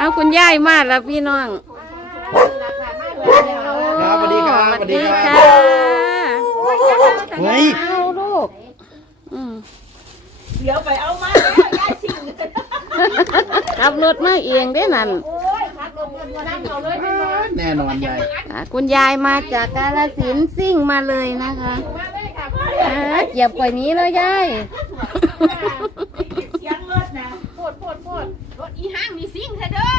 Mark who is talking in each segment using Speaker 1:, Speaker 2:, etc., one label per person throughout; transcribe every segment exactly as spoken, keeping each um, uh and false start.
Speaker 1: เอาคุณยายมาแล้วพี่น้อง
Speaker 2: ครับสวัสดีครับสวัสดีครับเฮ้ย
Speaker 1: เอาลูก
Speaker 3: เดี๋ยวไปเอามาแล้วยายสิ่ง
Speaker 1: ขับรถมาเองได้นั่น
Speaker 2: แน่นอนยาย
Speaker 1: คุณยายมาจากกาฬสินธุ์ซิ่งมาเลยนะคะเหยียบกว่านี้แล้วยาย
Speaker 3: เสียงรถนะโพดโพดโพดรถอีห้างมีซิ่งเธอเด้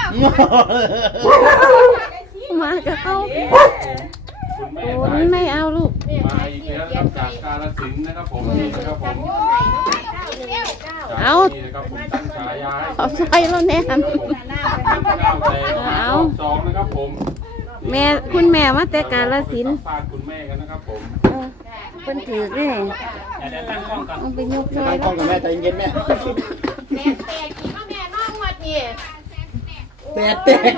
Speaker 3: อ
Speaker 1: มากับเขาโอ้ยไม่เอาลูก
Speaker 4: มาอีกแล้วนะครับจากกาฬสินธุ์นะครับผมนี่นะครับผม
Speaker 1: เอา
Speaker 4: นี่นะครับผมตั้งฉายาให้
Speaker 1: เอาใส่แล้วแน่น
Speaker 4: เอาสองนะครับผม
Speaker 1: แม่คุณแม่มาแต่กาฬสินธุ์
Speaker 4: ฝากคุณแม่กันนะครับผม
Speaker 1: เป็นถือเลยเอาไปยกเล
Speaker 2: ตั้
Speaker 1: ย
Speaker 2: งกล้องกับแม่ใจเย็นแม่
Speaker 3: แม่แตกกี่พ่อแม่น้องหมดนี่
Speaker 2: แตกแตก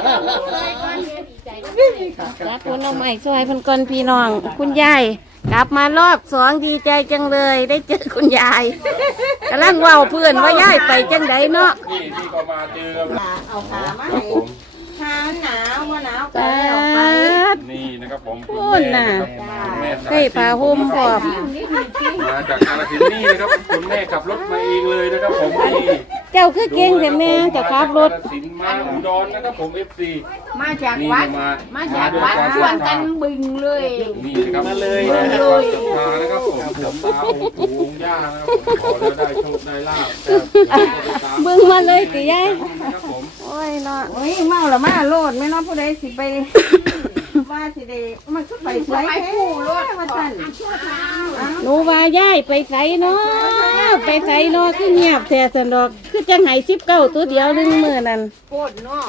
Speaker 1: รักคุณเอาใหม่ช่วยพันกลพี่น้องคุณยายกลับมารอบสองดีใจจังเลยได้เจอคุณยายกำลังว่าวเพื่อนว่ายายไปจังไดเนาะ
Speaker 4: นี่นี่ก็มาเจอกัน
Speaker 3: เอาขามาให้หาหนาวมาหนาวก็ออกไป
Speaker 4: นี่นะครับผม
Speaker 1: คุณแม่ใส่ผ้าห่มพร้อม
Speaker 4: มาจากกาฬสินธุ์นี่นะครับคุณแม่ขับรถมาเองเลยนะครับผมนี่
Speaker 1: เจ้าคือเก่งแต่แม่จะขับรถ
Speaker 4: สินมาอุดรนะครับผม เอฟ ซี
Speaker 3: มาจากวัดมาจากวัดชวนกันบึงเลย
Speaker 4: นี่นะครับมาเลยเลยจับตานะครับผมจับตาองค์ปู่องค์ย่านะครับผมขอแล้วได้โชคได้ลาภ
Speaker 1: บึงมาเลยสิยาย
Speaker 4: นะครับผม
Speaker 1: โอ้ยเนาะ
Speaker 3: โอ้ยเมาละมาโลดไม่เนาะผู้ใดสิไปว่าสิเดมันก็ไปสวยแท้ว่าท่าน
Speaker 1: หนูว่ายายไปใส่เนาะไปใส่เนาะคือเงียบแท้สนดอกคือจังไห้สิบเก้าตัวเดียวหนึ่งมือนั่น
Speaker 3: โพดเนาะ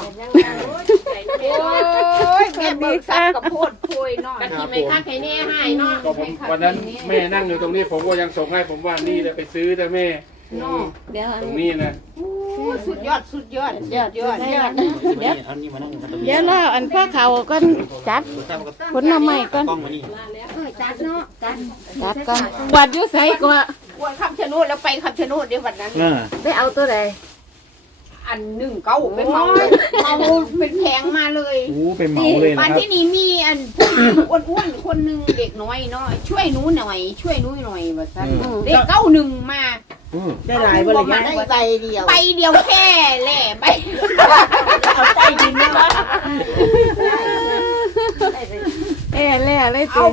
Speaker 3: โอ้ยแม่เบิกซักกับโพดพุยเนาะกะทิไม่คักให้แน่ให้เนาะ
Speaker 4: ก็ผมวันนั้นแม่นั่งอยู่ตรงนี้ผมก็ยังส่งให้ผมว่านี่เลยไปซื้อแต่แม่ตรงนี้นะ
Speaker 3: สุดยอดสุดยอดยอดยอดยอด
Speaker 1: เดี๋ยวเดี๋ยวเราอันผ้าเขาก็จัดผลไม้ก่อน
Speaker 3: จัดเนาะจัด
Speaker 1: จัดก่อนกวาดยุ่ใส่กว่า
Speaker 3: วันคำชะโนดแล้วไปคำชะโนดเดี๋ยววันนั้น
Speaker 1: ได้เอาตัวใด
Speaker 3: อันหนึ่งเก้าเป็นเมาเมาเป็นแพงมาเลย
Speaker 2: โอ้เป็นเมาเลยนะ
Speaker 3: วันที่นี่มีอันอ้วนๆคนหนึ่งเด็กน้อยเนาะช่วยหนูหน่อยช่วยหนูหน่อยแบบนั้นเด็กเก้าหนึ่งมา
Speaker 2: ได้หลายวันเลย
Speaker 3: ได้ใบเดียวใบเดียวแค่แหละใบเอาใจดินนะ
Speaker 1: เอ๋แหละเลยตัว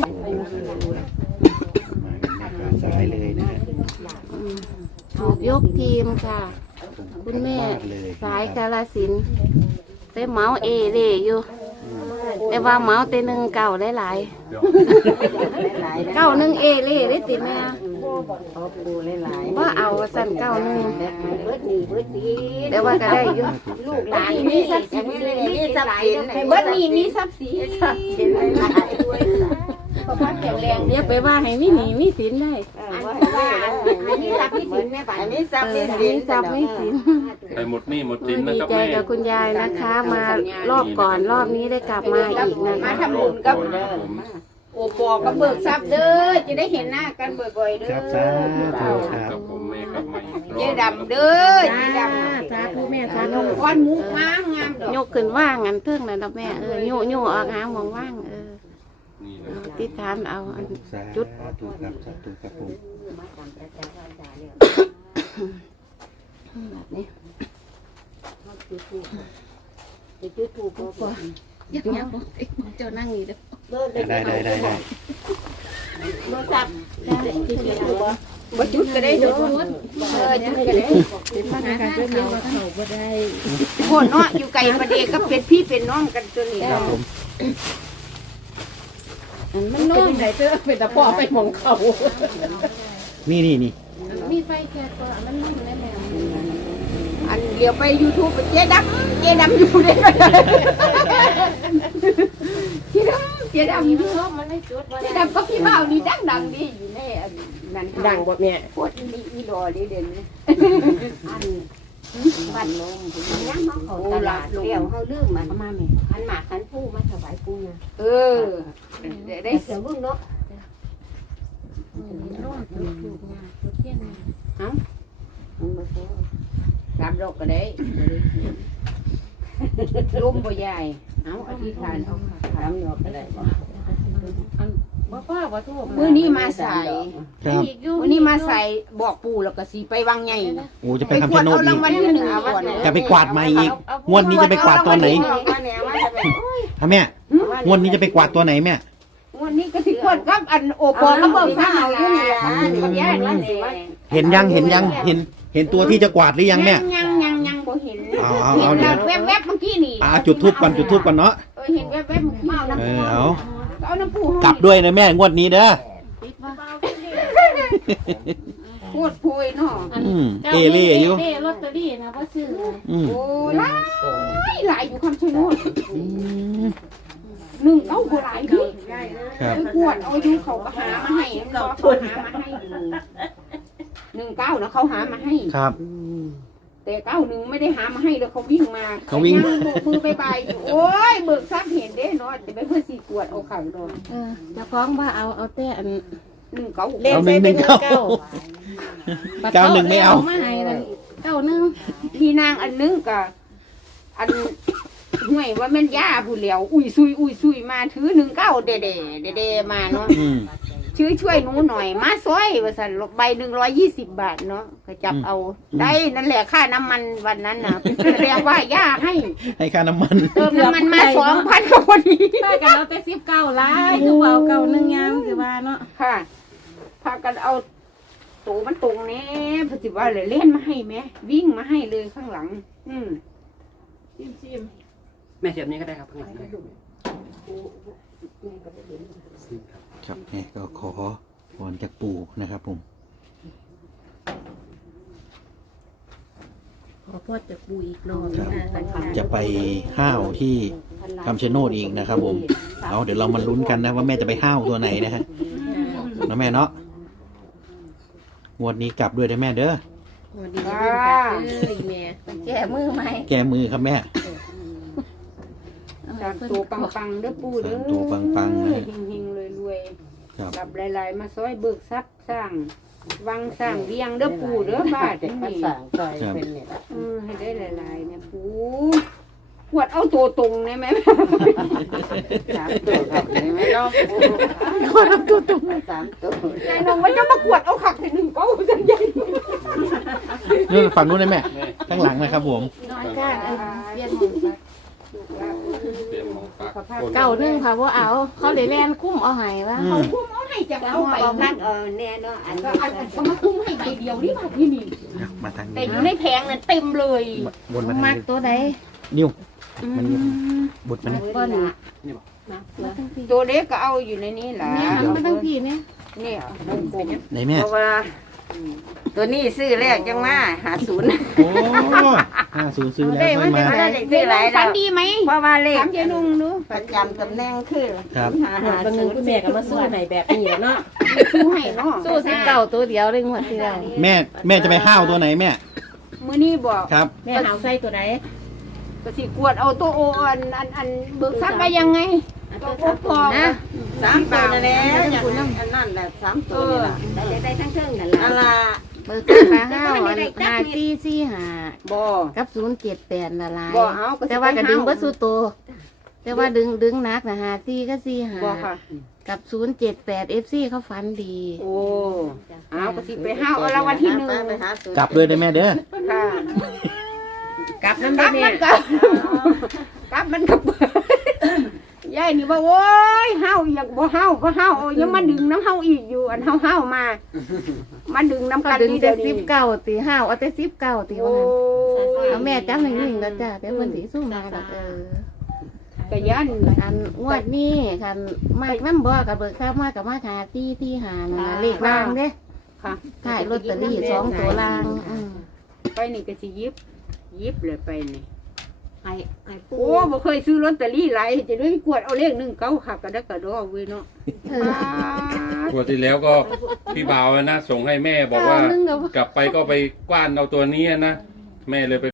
Speaker 2: สายเลยนะ
Speaker 1: ถูกยกทีมค่ะคุณแม่สายกาฬสินธุ์ไปเมาเอเร่อยู่แต่ว่าเมาแต่หนึ่งเก่าได้หลายเก้าหนึ่งเอเร่ได้ติดไหมว่าเอาสั่นเก้าหนึ่งแต่ว่าก็ได้อยู่
Speaker 3: ลูกหลานมีทรัพย์สินมีทรัพย์สินเบิดนี่มีทรัพย์สินประมาณแข็งแรง
Speaker 1: เรียกไปว่าให้มีหนีมีสินได้
Speaker 3: อันนี้ทรัพย์สินแม่ป่านนี้ทรัพย์สิน
Speaker 1: ทรัพย์ไม่สิน
Speaker 4: ไปหมดนี่หมดสินนะครับ
Speaker 1: แม่ดีใจกับคุณยายนะคะมารอบก่อนรอบนี้ได้กลับมาอีกนะ
Speaker 3: มาทำบุญกับโอปอกับเบิกทรัพย์เด้อจะได้เห็นหน้ากันบ่อยๆเด้อ
Speaker 2: ครับสาธุครับ
Speaker 4: ผมแม่กลับมาอีกรอบ
Speaker 3: เจ๊ดำเด้อเจ๊ดำ
Speaker 1: สาธุแม่สา
Speaker 3: ธุก้อนมุกมากงามดอก
Speaker 1: ยกขึ้นว่างอันเทิงเลยนะแม่เออโยโย่ออกหามองว่างเออติดทานเอาจุด
Speaker 2: ถูกครับถูกครับผม
Speaker 1: แบบนี้
Speaker 3: จุดถูกก็
Speaker 1: ยักยักเจ้านั่งนี่เด้
Speaker 2: อได้ได้ได้ได้
Speaker 3: รถจับบ่จุดก็ได้เด้อเออจุดก็ได้
Speaker 1: เป็นพนักงานเขาเขาบ่ได้
Speaker 3: โหเนาะอยู่ไกลประเดก็เป็นพี่เป็นน้องกันตัวนี้
Speaker 2: ครับผม
Speaker 1: มันน้องไหนเธอเป็นตะพ่อไปมองเขา
Speaker 2: นี่นี่นี่
Speaker 1: มีไฟแค่ตัวมันไม่ได้แม่
Speaker 3: อันเดียวไปยูทูบเจ๊ดำเจ๊ดำอยู่ได้เจ๊ดำเจ๊ดำอยู่มันไม่จุดเจ๊ดำก็พี่บ่าวนี่ดังดังดีอยู่ในนั่น
Speaker 1: ดังบ่แม่
Speaker 3: โคตรมีอีดอดีเด่นอันวันลงน้ำมันเขาตลาดเดี่ยวเขาลืมมันมาแม่ขันหมากขันผู้มาถวายปู่นะเออได้เสือบึ้งเนาะฮะรับดอกก็ได้ลมบ่ใหญ่เอาอธิษฐานเอาถามดอกก็ได้บ่
Speaker 1: บ่พ่อบ่ทูบ
Speaker 3: มื้อนี้มาใส่
Speaker 2: ครับ
Speaker 3: มื้อนี้มาใส่บอกปู่แล้วก็สิไปวังใหญ่
Speaker 2: โอ้จะไป
Speaker 3: ไป
Speaker 2: คำ
Speaker 3: กว
Speaker 2: ชะ
Speaker 3: ด
Speaker 2: โน
Speaker 3: เอา
Speaker 2: ดอี
Speaker 3: ราง
Speaker 2: ก
Speaker 3: วัลที่หนึ่งก่อน
Speaker 2: จะไปกวาดใหม่อีกงวดนี้จะไปกวาดตัวไหนฮะแม่งวดนี้จะไปกวาดตัวไหนแม่
Speaker 3: วันนี้ก็สิกวดกับอันโอปอก็เบิ่งข้าวอยู่นี่ล่ะมันแย่แล้วนี่
Speaker 2: เห็นยังเห็นยังเห็นเห็นตัวที่จะกวาดหรือยังแม่
Speaker 3: ยังยังยังบ่เห็น
Speaker 2: เอาเอา
Speaker 3: เห็น
Speaker 2: เอาเดี๋
Speaker 3: แล้
Speaker 2: ยว
Speaker 3: วแวบๆเมื่อกี้นี่
Speaker 2: อ่าจุดทูบก่อนจุดทูบก่อนเนาะ
Speaker 3: เออเห็นแวบๆเมื่อกี้เอาน้ำ
Speaker 2: เออเอา
Speaker 3: เอาน้ำปู
Speaker 2: กลับด้วยนะแม่งวดนี้เด้อ
Speaker 1: ปิดว่า
Speaker 3: โคตรโพยเนาะ
Speaker 2: อืมเอเล่อยู่
Speaker 1: เล่ลอตเตอรี่นะบ่ซื้อ
Speaker 2: อืม
Speaker 3: โอ้ยหลายหลายอยู่คำชะโนด
Speaker 2: อืม
Speaker 3: หนึ่งเอาบ่หลายดิ
Speaker 2: ครับ
Speaker 3: กวดเอาอยู่เขาก็หามาให้เขาหามาให้อยู่หนึ่งเก้านะเขาหามาให้
Speaker 2: ครับ
Speaker 3: แต่เก้าหนึ่งไม่ได้หามาให้เลยเขาวิ่งมา
Speaker 2: เขาวิ่ง
Speaker 3: โบกมือไปไปโอ้ยเบิกทรัพย์เห็นเด้เนาะแต่ไม่เพื่อสีกวดเอาขังโดน
Speaker 1: เออเจะฟ้าของว่าเอาเอาแต่อัน
Speaker 3: หนึ่งเก้า
Speaker 2: เอาหนึ่งหนึ่งเก้าเก้าหนึ่งไม่เอา
Speaker 1: มาให้นั่นเก้าหนึ่ง
Speaker 3: พี่นางอันนึงกับอันห่วยว่าแม่นย่าผู้เหลียวอุ้ยซุยอุ้ยซุยมาถือหนึ่งเก้าเดเดเดเดมาเนาะ
Speaker 2: อืม
Speaker 3: ช่วยช่วยหนูหน่อยมาซอยว่าสันใบหนึ่งร้อยยี่สิบบาทเนาะก็จับเอาได้นั่นแหละค่าน้ำมันวันนั้นนะแสดงว่าย่าให้
Speaker 2: ให้ค่าน้ำมัน
Speaker 3: เติมน้ำมันมาสองพันกว่าพอดี
Speaker 1: พากันเอาแต่สิบเก้าล้ายคือว่าเอาเก้าหนึ่งยามคือว่าเนาะ
Speaker 3: ค่ะพากันเอาตูมันตรงนี้พอสิว่าเลยเล่นมาให้ไหมวิ่งมาให้เลยข้างหลัง อืม
Speaker 5: แม่เสียบนี้ก็ได้ครับข้างหลังได้
Speaker 2: ครับแม่ก็ขอพรจากปู่นะครับผม
Speaker 6: ขอพ่อจะปูอีกรอบ
Speaker 2: ครับ
Speaker 6: นะคะ
Speaker 2: จะไปห้าวที่คำชะโนดอีกนะครับผมเอาเดี๋ยวเรามาลุ้นกันนะว่าแม่จะไปห้าวตัวไหนนะฮะนะแม่เนาะงวดนี้กลับด้วยนะแม่เด้อ
Speaker 6: สวัสดีค่ะเอ้ยแม่
Speaker 1: แก้มือไหม
Speaker 2: แก้มือครับแม่
Speaker 3: จากตัวปังๆเด้อปู่เด้อ
Speaker 2: สามตัวปังๆนะ
Speaker 3: เฮงๆรวย
Speaker 2: ครับ
Speaker 3: ๆกับหลายๆมาซอยเบิกทรัพย์สร้าง วังสร้างเวียงเด้อปู่เด้อบาทนี่
Speaker 2: ครับ
Speaker 3: เออให้ได้หลายๆเนี่ยปู่ขวดเอาตัวตรงได้ไหมสามตัวครับได้ไหมเนาะขวดเอาตัวตรงสามตัวยายน้องว่าจะมาขวดเอาขักแต่หนึ่งเก้าสัญญา
Speaker 2: เรื่องฝั่งนู้นนะแม่ข้างหลังนะครับผม
Speaker 1: น้อยก้านอันเปลี่ยนหมุนไป
Speaker 4: เตรียมของฝากคน
Speaker 1: เก้าหนึ่งค่ะว่าเอาเขาเลยแลนคุ้มเอาให้ว่า
Speaker 2: อืม
Speaker 3: คุ้มเอาให้จาก
Speaker 6: เอา
Speaker 3: เอา
Speaker 6: ไป
Speaker 3: ไป
Speaker 6: พักเออแน่เนาะอัน
Speaker 3: ก็อันอันก็มาคุ้มให้ใบเดียวนี่มาที่นี่
Speaker 2: มาทาง
Speaker 3: แต่
Speaker 2: นี้
Speaker 3: อยู่ในแผงนั้นเต็มเลย
Speaker 2: วนมาทาง
Speaker 1: มัก
Speaker 2: นี้
Speaker 1: ตัวใด
Speaker 2: นิ้วมันบดมัน
Speaker 1: ก้อนนี้
Speaker 3: ตัวเล็กก็เอาอยู่ในนี้แหละ
Speaker 1: แม่หันมาตั้งพี่เนี่ย
Speaker 3: เนี่ย
Speaker 2: ไหนแม่
Speaker 3: เพราะว่าตัวนี้ซื้อแรกจังมาหาศูนย์
Speaker 2: โอ้ห้าศูนย์ซื้อแล้วค่อยมา
Speaker 3: ซื้อหลายฝันดีไหมเพราะว่าเลขถามยายนุ่งดูประจำตำแหน่งคือ
Speaker 2: ครับ
Speaker 3: หาหา
Speaker 6: บางเงินคุณแม่ก็มาสู้ไหนแบบนี้เนาะ
Speaker 3: สู้ให้เนาะ
Speaker 1: สู้สิบเก้าตัวเดียวเลยงวดที่แล้ว
Speaker 2: แม่แม่จะไปห้าวตัวไหนแม่
Speaker 3: มื้อนี้บอก
Speaker 2: ครับ
Speaker 6: แม่เอาใส่ตัวไหน
Speaker 3: ก็สิกวดเอาตัวโออันอันอันเบิกทรัพย์ไปยังไงตัวโอพอนะ
Speaker 6: สามตัวนั่นแหละ
Speaker 3: อันนั่นแหละสามตัวนี่ล่ะ
Speaker 6: ได้ได้ทั้งเครื่องนั่น
Speaker 3: นั่น
Speaker 6: ล่ะ
Speaker 3: ล่ะ
Speaker 1: เบอร์ขึ้นมาห้าอันห้าสี่สี่ห้า
Speaker 3: บ่
Speaker 1: กับศูนย์เจ็ดแปดละลาย
Speaker 3: บ่เอาก็สิ
Speaker 1: แต่ว่ากระดึง
Speaker 3: ไป
Speaker 1: บ่
Speaker 3: ห้า
Speaker 1: สู้ตัวแต่ว่าดึงดึงนักนะห้าสี่ก็สี่ห้า
Speaker 3: บ่ค่ะ
Speaker 1: กับศูนย์เจ็ดแปดเอฟซีเขาฟันดี
Speaker 3: โอ้เอาก็สิไปห้าวเอารางวัลที่หนึ่ง
Speaker 2: กลับด้วยนะแม่เด้อ
Speaker 3: ค่ะ
Speaker 6: กลับน้ำ
Speaker 3: ก
Speaker 6: ได้
Speaker 3: ลับ
Speaker 6: แม่
Speaker 3: มันกับกลับมันกับยายนี่ว่าโอ้ยห้าวอยากบ่ห้าวบ่ห้าวเอายังมาดึงน้ำห้าวอีกอยู่อันห้าวห้าวมา มาดึงน้ำ
Speaker 1: เขา
Speaker 3: กัน
Speaker 1: ดึง
Speaker 3: นี่
Speaker 1: แต่
Speaker 3: เดี๋ยว
Speaker 1: สิ
Speaker 3: นี้
Speaker 1: บเก้าตีห้าเอาแต่สิบเก้าตี
Speaker 3: โอ้
Speaker 1: ว่าเอาแม่จับหนึ่งหนึ่งแล้วจ้ะเดี๋ยวคนสีสู้มาดอกเออ
Speaker 3: กะยัน
Speaker 1: อันงวดนี้คันมากน้ำบ่กับเบิกข้าวมากกับมาหาที่ที่หานะเลขล่างเด้
Speaker 3: ค่ะ
Speaker 1: ขายลอตเตอรี่สองตัวล่างอืม
Speaker 3: ไปนี่ก็สิยิบยิบเลยไปนี่
Speaker 6: ไอ้ไอ้ปู
Speaker 3: โอ้บ่เคยซื้อลอตเตอรี่หลายจะด้วยกวดเอาเลขหนึ่งเก้าค่ะกระดักกระดอกเว้ยเนาะ
Speaker 1: เออ
Speaker 4: งวดที่แล้วก็พี่บ่าวนะส่งให้แม่บอกว่า
Speaker 1: เก้าหนึ่งกับ
Speaker 4: กลับไปก็ไปกว้านเอาตัวนี้นะ แม่เลยไป